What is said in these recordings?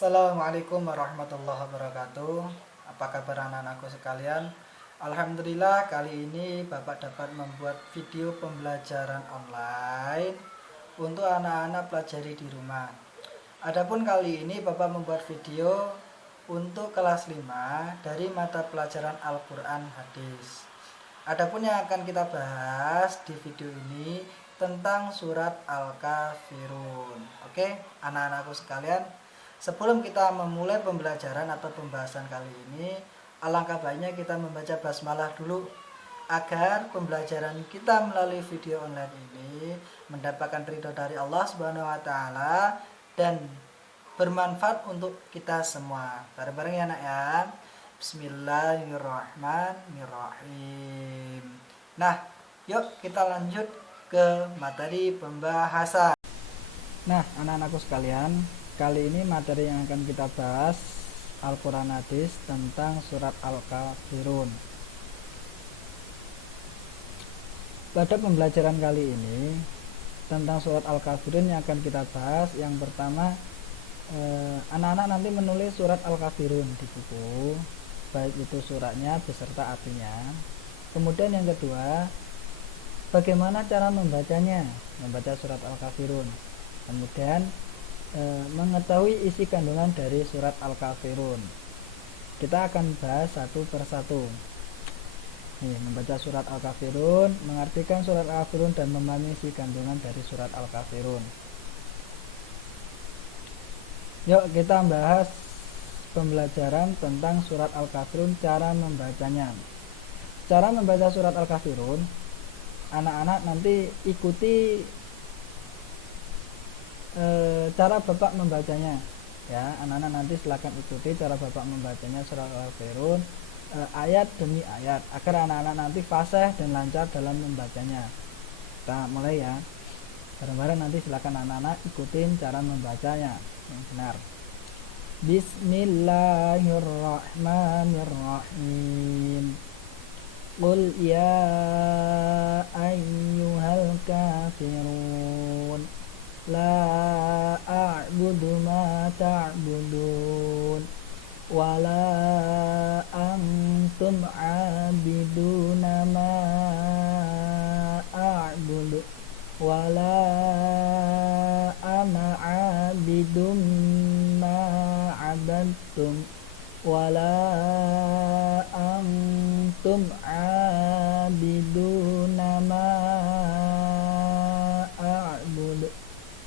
Assalamualaikum warahmatullahi wabarakatuh. Apa kabar anak-anakku sekalian? Alhamdulillah kali ini Bapak dapat membuat video pembelajaran online untuk anak-anak pelajari di rumah. Adapun kali ini Bapak membuat video untuk kelas 5 dari mata pelajaran Al-Quran Hadis. Adapun yang akan kita bahas di video ini tentang surat Al-Kafirun. Oke, anak-anakku sekalian, sebelum kita memulai pembelajaran atau pembahasan kali ini, alangkah baiknya kita membaca basmalah dulu agar pembelajaran kita melalui video online ini mendapatkan ridho dari Allah Subhanahu wa taala dan bermanfaat untuk kita semua. Bareng-bareng ya nak ya. Bismillahirrahmanirrahim. Nah, yuk kita lanjut ke materi pembahasan. Nah, anak-anakku sekalian, kali ini materi yang akan kita bahas Al-Quran Hadis tentang surat Al-Kafirun. Pada pembelajaran kali ini tentang surat Al-Kafirun yang akan kita bahas, yang pertama anak-anak nanti menulis surat Al-Kafirun di buku, baik itu suratnya beserta artinya. Kemudian yang kedua, bagaimana cara membacanya, membaca surat Al-Kafirun. Kemudian mengetahui isi kandungan dari surat Al-Kafirun. Kita akan bahas satu persatu. Nih, membaca surat Al-Kafirun, mengartikan surat Al-Kafirun dan memahami isi kandungan dari surat Al-Kafirun. Yuk kita bahas pembelajaran tentang surat Al-Kafirun, cara membacanya. Cara membaca surat Al-Kafirun, anak-anak nanti ikuti cara Bapak membacanya ya. Anak-anak nanti silakan ikuti cara Bapak membacanya surat Al-Kafirun ayat demi ayat agar anak-anak nanti fasih dan lancar dalam membacanya. Kita mulai ya, bareng-bareng. Nanti silakan anak-anak ikutin cara membacanya yang benar. Bismillahirrahmanirrahim. Qul ya ayyuhal kafirun la a'budu ma ta'budun wa la antum 'abiduna ma a'budu wa la ana 'abidum ma 'abadtum wa la antum 'abiduna ma a'budu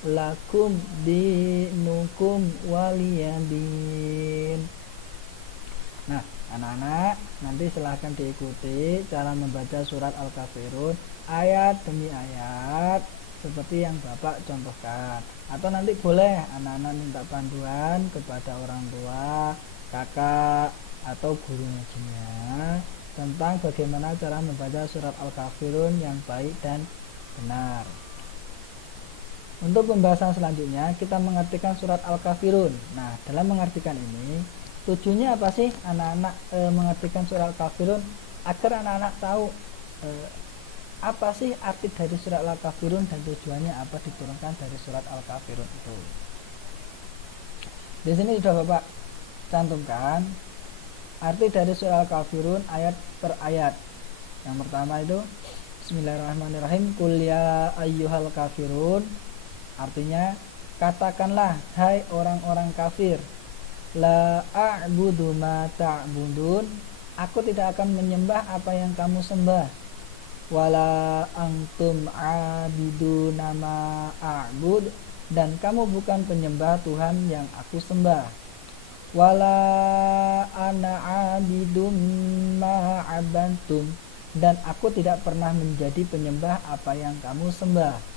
lakum dinukum waliyadin. Nah, anak-anak nanti silahkan diikuti cara membaca surat Al-Kafirun ayat demi ayat seperti yang Bapak contohkan. Atau nanti boleh anak-anak minta panduan kepada orang tua, kakak, atau guru ngajinya tentang bagaimana cara membaca surat Al-Kafirun yang baik dan benar. Untuk pembahasan selanjutnya kita mengartikan surat Al-Kafirun. Nah, dalam mengartikan ini tujuannya apa sih anak-anak mengartikan surat Al-Kafirun? Agar anak-anak tahu apa sih arti dari surat Al-Kafirun dan tujuannya apa diturunkan dari surat Al-Kafirun itu. Di sini sudah Bapak cantumkan arti dari surat Al-Kafirun ayat per ayat. Yang pertama itu Bismillahirrahmanirrahim. Qul ya ayyuhal kafirun. Artinya, katakanlah hai orang-orang kafir, la a'budu ma ta'budun, aku tidak akan menyembah apa yang kamu sembah, wala antum abiduna ma a'bud, dan kamu bukan penyembah Tuhan yang aku sembah, wala ana abidum ma abantum, dan aku tidak pernah menjadi penyembah apa yang kamu sembah.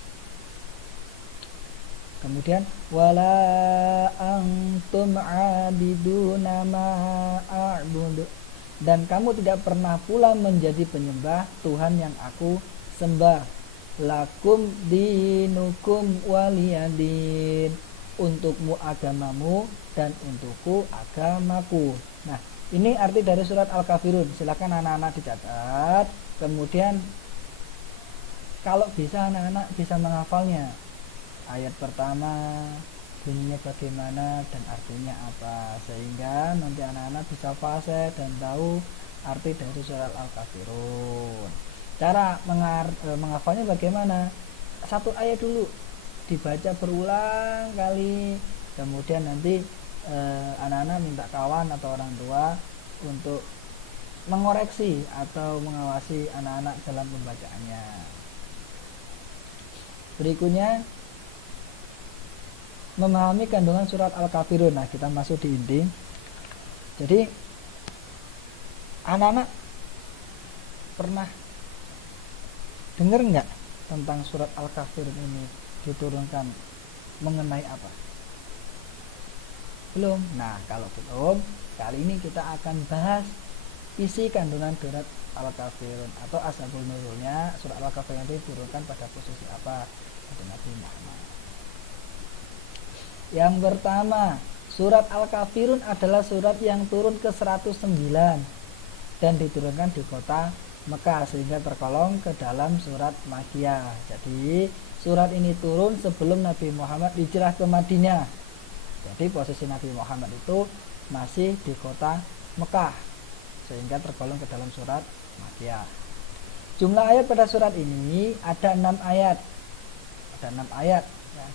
Kemudian wala antum abiduna ma a'budu, dan kamu tidak pernah pula menjadi penyembah Tuhan yang aku sembah. Lakum dinukum waliyadin, untukmu agamamu dan untukku agamaku. Nah, ini arti dari surat Al-Kafirun. Silakan anak-anak dicatat. Kemudian kalau bisa anak-anak bisa menghafalnya. Ayat pertama, bunyinya bagaimana dan artinya apa, sehingga nanti anak-anak bisa fase dan tahu arti dari surat Al-Kafirun. Cara menghafalnya bagaimana? Satu ayat dulu dibaca berulang kali, kemudian nanti anak-anak minta kawan atau orang tua untuk mengoreksi atau mengawasi anak-anak dalam pembacaannya. Berikutnya, memahami kandungan surat Al-Kafirun. Nah, kita masuk di inti. Jadi anak-anak pernah dengar nggak tentang surat Al-Kafirun ini diturunkan mengenai apa? Belum? Nah, kalau belum, kali ini kita akan bahas isi kandungan surat Al-Kafirun atau asbabun nuzulnya. Surat Al-Kafirun itu diturunkan pada posisi apa pada Nabi Muhammad. Yang pertama, surat Al-Kafirun adalah surat yang turun ke 109 dan diturunkan di kota Mekah, sehingga tergolong ke dalam surat Makkiyah. Jadi surat ini turun sebelum Nabi Muhammad hijrah ke Madinah. Jadi posisi Nabi Muhammad itu masih di kota Mekah, sehingga tergolong ke dalam surat Makkiyah. Jumlah ayat pada surat ini ada 6 ayat. Ada 6 ayat ya.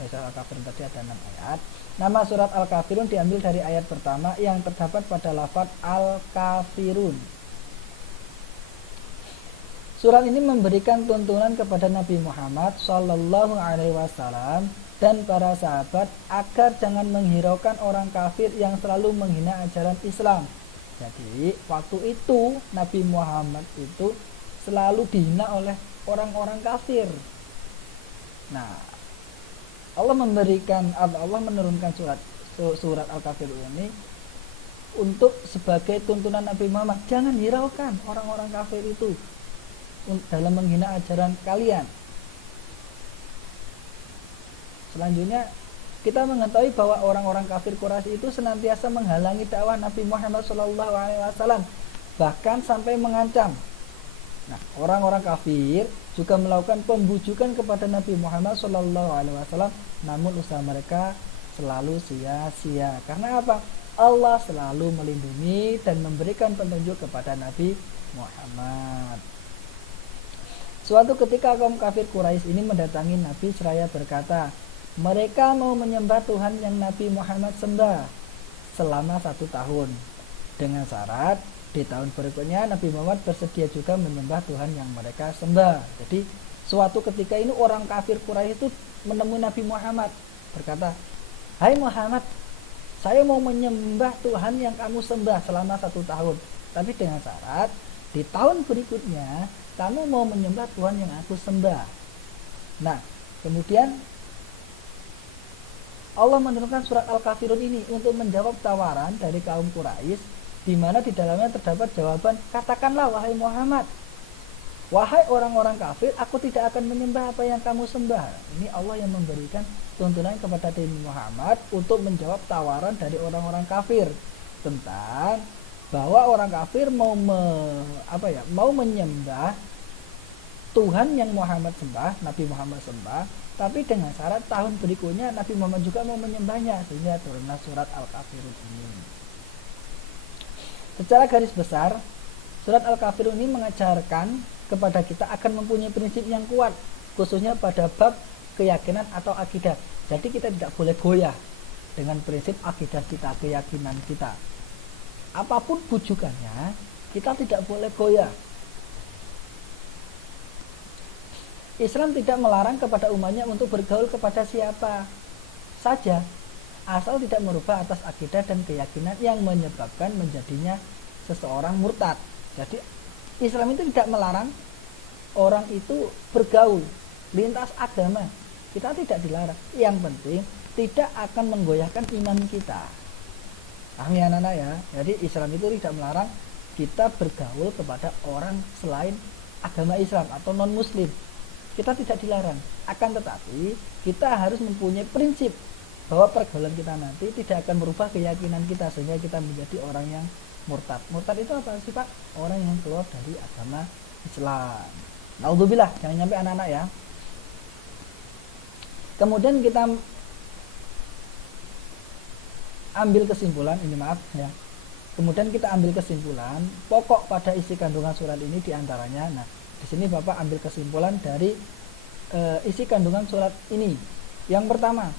Dari surat Al-Kafirun tadi ada 6 ayat. Nama surat Al-Kafirun diambil dari ayat pertama yang terdapat pada lafaz Al-Kafirun. Surat ini memberikan tuntunan kepada Nabi Muhammad Shallallahu Alaihi Wasallam dan para sahabat agar jangan menghiraukan orang kafir yang selalu menghina ajaran Islam. Jadi waktu itu Nabi Muhammad itu selalu dihina oleh orang-orang kafir. Nah, Allah menurunkan surat Al-Kafirun ini untuk sebagai tuntunan Nabi Muhammad, jangan hiraukan orang-orang kafir itu dalam menghina ajaran kalian. Selanjutnya kita mengetahui bahwa orang-orang kafir Quraisy itu senantiasa menghalangi dakwah Nabi Muhammad SAW, bahkan sampai mengancam. Nah, orang-orang kafir juga melakukan pembujukan kepada Nabi Muhammad SAW, namun usaha mereka selalu sia-sia. Karena apa? Allah selalu melindungi dan memberikan petunjuk kepada Nabi Muhammad. Suatu ketika kaum kafir Quraisy ini mendatangi Nabi seraya berkata, mereka mau menyembah Tuhan yang Nabi Muhammad sembah selama 1 tahun, dengan syarat di tahun berikutnya Nabi Muhammad bersedia juga menyembah Tuhan yang mereka sembah. Jadi suatu ketika ini orang kafir Quraisy itu menemui Nabi Muhammad, berkata, hai Muhammad, saya mau menyembah Tuhan yang kamu sembah selama 1 tahun, tapi dengan syarat di tahun berikutnya kamu mau menyembah Tuhan yang aku sembah. Nah, kemudian Allah menurunkan surat Al-Kafirun ini untuk menjawab tawaran dari kaum Quraisy, di mana di dalamnya terdapat jawaban, katakanlah wahai Muhammad, wahai orang-orang kafir, aku tidak akan menyembah apa yang kamu sembah. Ini Allah yang memberikan tuntunan kepada Nabi Muhammad untuk menjawab tawaran dari orang-orang kafir tentang bahwa orang kafir mau menyembah Tuhan yang Muhammad sembah, Nabi Muhammad sembah, tapi dengan syarat tahun berikutnya Nabi Muhammad juga mau menyembahnya, sehingga turunlah surat Al-Kafirun ini. Secara garis besar, surat Al-Kafirun ini mengajarkan kepada kita akan mempunyai prinsip yang kuat, khususnya pada bab keyakinan atau akidah. Jadi kita tidak boleh goyah dengan prinsip akidah kita, keyakinan kita. Apapun bujukannya, kita tidak boleh goyah. Islam tidak melarang kepada umatnya untuk bergaul kepada siapa saja, asal tidak merubah atas akidah dan keyakinan yang menyebabkan menjadinya seseorang murtad. Jadi Islam itu tidak melarang orang itu bergaul lintas agama. Kita tidak dilarang. Yang penting tidak akan menggoyahkan iman kita. Paham ya anak-anak ya? Jadi Islam itu tidak melarang kita bergaul kepada orang selain agama Islam atau non muslim. Kita tidak dilarang, akan tetapi kita harus mempunyai prinsip bahwa pergaulan kita nanti tidak akan merubah keyakinan kita sehingga kita menjadi orang yang murtad. Murtad itu apa sih Pak? Orang yang keluar dari agama Islam. Naudzubillah, jangan sampai anak-anak ya. Kemudian kita ambil kesimpulan, ini maaf ya. Kemudian kita ambil kesimpulan pokok pada isi kandungan surat ini diantaranya. Nah, di sini Bapak ambil kesimpulan dari isi kandungan surat ini. Yang pertama,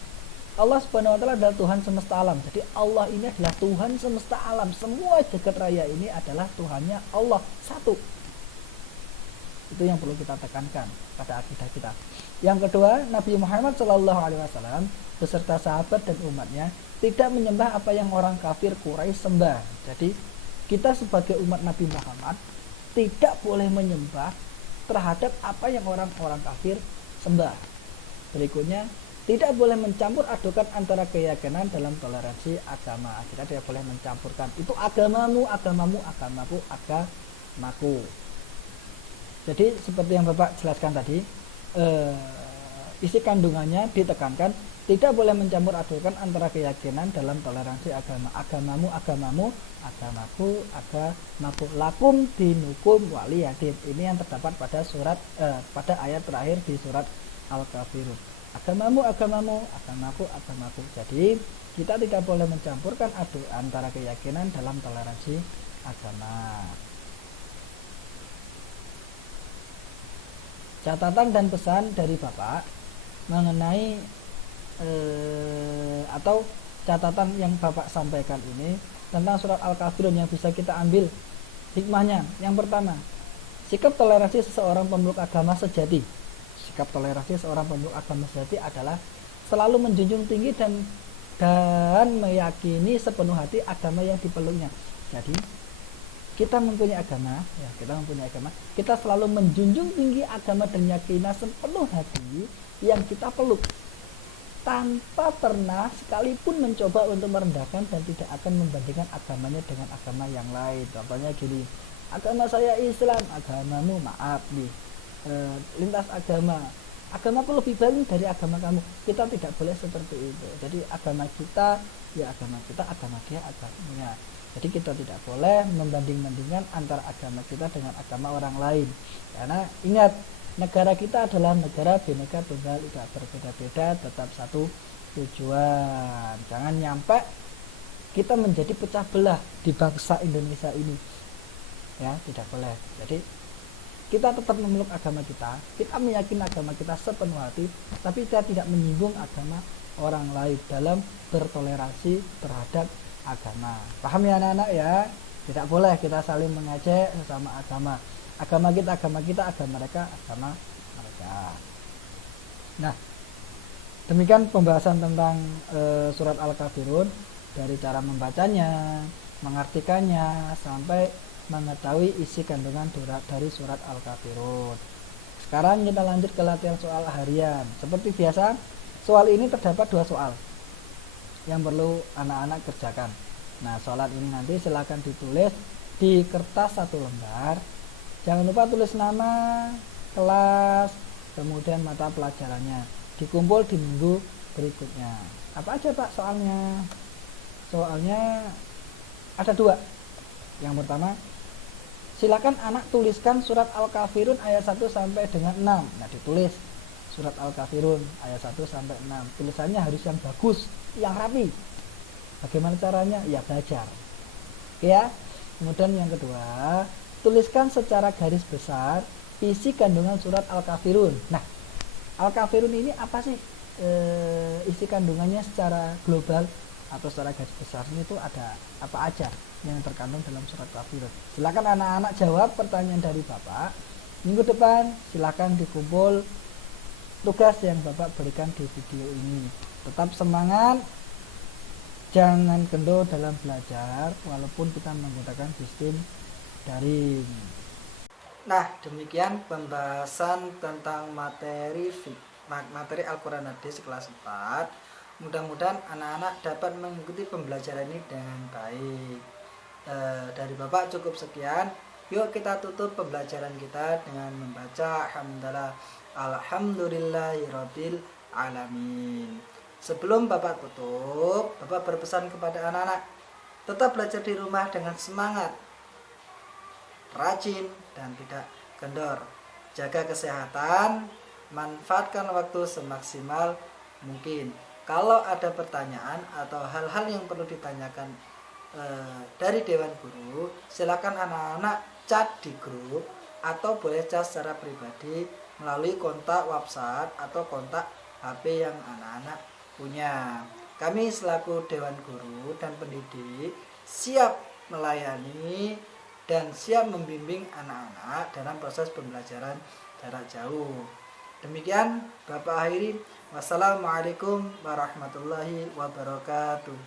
Allah Subhanahu wa taala adalah Tuhan semesta alam. Jadi Allah ini adalah Tuhan semesta alam. Semua jagat raya ini adalah Tuhannya Allah satu. Itu yang perlu kita tekankan pada akidah kita. Yang kedua, Nabi Muhammad SAW beserta sahabat dan umatnya tidak menyembah apa yang orang kafir Quraisy sembah. Jadi kita sebagai umat Nabi Muhammad tidak boleh menyembah terhadap apa yang orang-orang kafir sembah. Berikutnya, tidak boleh mencampur adukan antara keyakinan dalam toleransi agama. Kita tidak boleh mencampurkan. Itu agamamu, agamamu, agamaku, agamaku. Jadi seperti yang Bapak jelaskan tadi, isi kandungannya ditekankan tidak boleh mencampur adukan antara keyakinan dalam toleransi agama. Agamamu, agamamu, agamaku, agamaku. Lakum dinukum waliyadin. Ini yang terdapat pada surat pada ayat terakhir di surat Al-Kafirun. Agamamu, agamamu, agamaku, agamaku. Jadi kita tidak boleh mencampurkan aduk antara keyakinan dalam toleransi agama. Catatan dan pesan dari Bapak mengenai atau catatan yang Bapak sampaikan ini tentang surat Al-Kafirun yang bisa kita ambil hikmahnya. Yang pertama, sikap toleransi seseorang pemeluk agama sejati. Sikap toleransi seorang pemeluk agama sejati adalah selalu menjunjung tinggi dan meyakini sepenuh hati agama yang dipeluknya. Jadi kita mempunyai agama, kita selalu menjunjung tinggi agama dan yakinan sepenuh hati yang kita peluk, tanpa pernah sekalipun mencoba untuk merendahkan dan tidak akan membandingkan agamanya dengan agama yang lain. Contohnya gini, agama saya Islam, agamamu maaf nih, lintas agamaku lebih baik dari agama kamu. Kita tidak boleh seperti itu. Jadi agama kita ya agama kita, agama dia agamanya. Jadi kita tidak boleh membanding-bandingkan antara agama kita dengan agama orang lain. Karena ingat, negara kita adalah negara Bhinneka Tunggal Ika, berbeda-beda tetap satu tujuan. Jangan nyampe kita menjadi pecah belah di bangsa Indonesia ini. Ya, tidak boleh. Jadi kita tetap memeluk agama kita meyakini agama kita sepenuh hati, tapi kita tidak menyinggung agama orang lain dalam bertoleransi terhadap agama. Paham ya anak-anak ya? Tidak boleh kita saling mengejek sesama agama. Agama kita, agama mereka, agama mereka. Nah, demikian pembahasan tentang surat Al-Kafirun, dari cara membacanya, mengartikannya, sampai mengetahui isi kandungan dari surat Al-Kafirun. Sekarang kita lanjut ke latihan soal harian. Seperti biasa, soal ini terdapat 2 soal yang perlu anak-anak kerjakan. Nah, soalan ini nanti silakan ditulis di kertas 1 lembar. Jangan lupa tulis nama, kelas, kemudian mata pelajarannya. Dikumpul di minggu berikutnya. Apa aja Pak soalnya? Soalnya ada 2. Yang pertama, silakan anak tuliskan surat Al-Kafirun ayat 1 sampai dengan 6. Nah, ditulis surat Al-Kafirun ayat 1 sampai 6. Tulisannya harus yang bagus, yang rapi. Bagaimana caranya? Ya belajar. Oke ya. Kemudian yang kedua, tuliskan secara garis besar isi kandungan surat Al-Kafirun. Nah, Al-Kafirun ini apa sih? Isi kandungannya secara global atau secara garis besar ini tuh ada apa aja yang terkandung dalam surat Al-Kafirun. Silakan anak-anak jawab pertanyaan dari Bapak. Minggu depan silakan dikumpul tugas yang Bapak berikan di video ini. Tetap semangat, jangan kendor dalam belajar walaupun kita menggunakan sistem daring. Nah, demikian pembahasan tentang materi Al-Quran Hadis kelas 4. Mudah-mudahan anak-anak dapat mengikuti pembelajaran ini dengan baik. Dari Bapak cukup sekian. Yuk kita tutup pembelajaran kita dengan membaca Alhamdulillahirabbil alamin. Sebelum Bapak tutup, Bapak berpesan kepada anak-anak, tetap belajar di rumah dengan semangat, rajin dan tidak kendor. Jaga kesehatan, manfaatkan waktu semaksimal mungkin. Kalau ada pertanyaan atau hal-hal yang perlu ditanyakan dari Dewan Guru, silakan anak-anak chat di grup atau boleh chat secara pribadi melalui kontak WhatsApp atau kontak HP yang anak-anak punya. Kami selaku Dewan Guru dan pendidik siap melayani dan siap membimbing anak-anak dalam proses pembelajaran jarak jauh. Demikian Bapak akhiri. Wassalamualaikum warahmatullahi wabarakatuh.